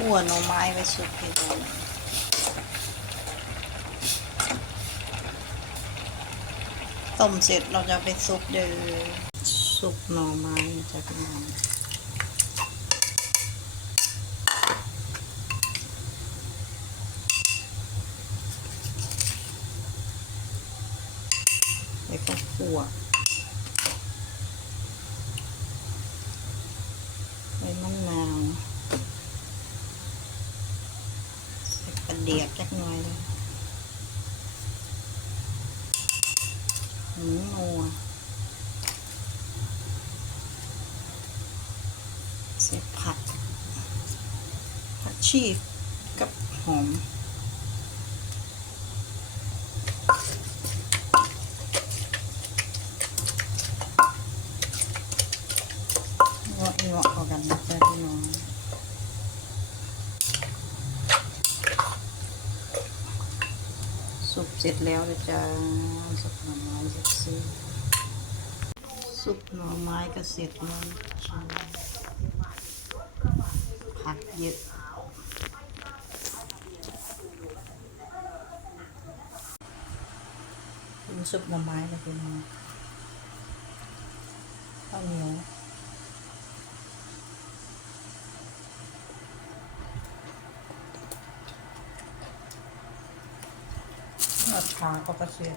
หัวหน่อไม้ไว้สุกให้ดูต้มเสร็จเราจะไปซุปเดือซุปหน่อไม้จะเป็นหน่อแล้วก็ขั่วใบมะนาวใส่กระ เดียกจักหน่อยเลยหืมนัวใส่ผักผักชีกับหอมเงาะเงาะเอากันนะจ๊ะพี่น้อง สุกเสร็จแล้วจ้าสุกหน่อไม้เสร็จสิสุกหน่อไม้ก็เสร็จแล้วผักเยอะกินซุปหน่อไม้เลยพี่น้องข้าวเหนียว ราคาก็กระเสีย